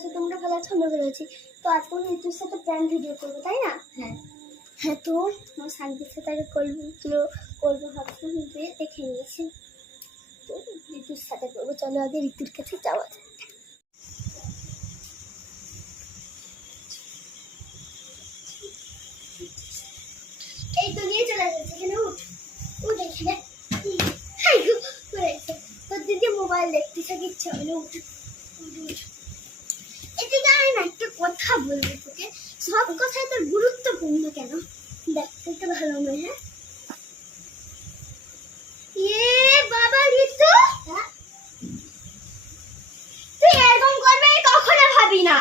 আছো, তোমরা ভালো আছো, আমরা ভালো আছি। তো আজকে আমি ঋতুর সাথে প্র্যাঙ্ক ভিডিও করবো, তাই না? হ্যাঁ হ্যাঁ, তো আমার শান্তির সাথে আগে করবো ভাবছিলাম, যে দেখে নিয়েছি। তো ঋতুর সাথে করবো, চলো আগে ঋতুর কাছে যাওয়া যায়। এই তো নিয়ে চলে যাচ্ছে, এখানে উঠ উঠ, এখানে তোর দিদি মোবাইল দেখতেছে, কিচ্ছু হবে না, উঠ উঠ। এদিকে আয় না, একটা কথা বলবো তোকে। সব কথাই তোর গুরুত্বপূর্ণ কেন? দেখ এটা ভালো নয়। হ্যাঁ বাবা ঋতু, তুই এরকম করবে কখনো ভাবি না।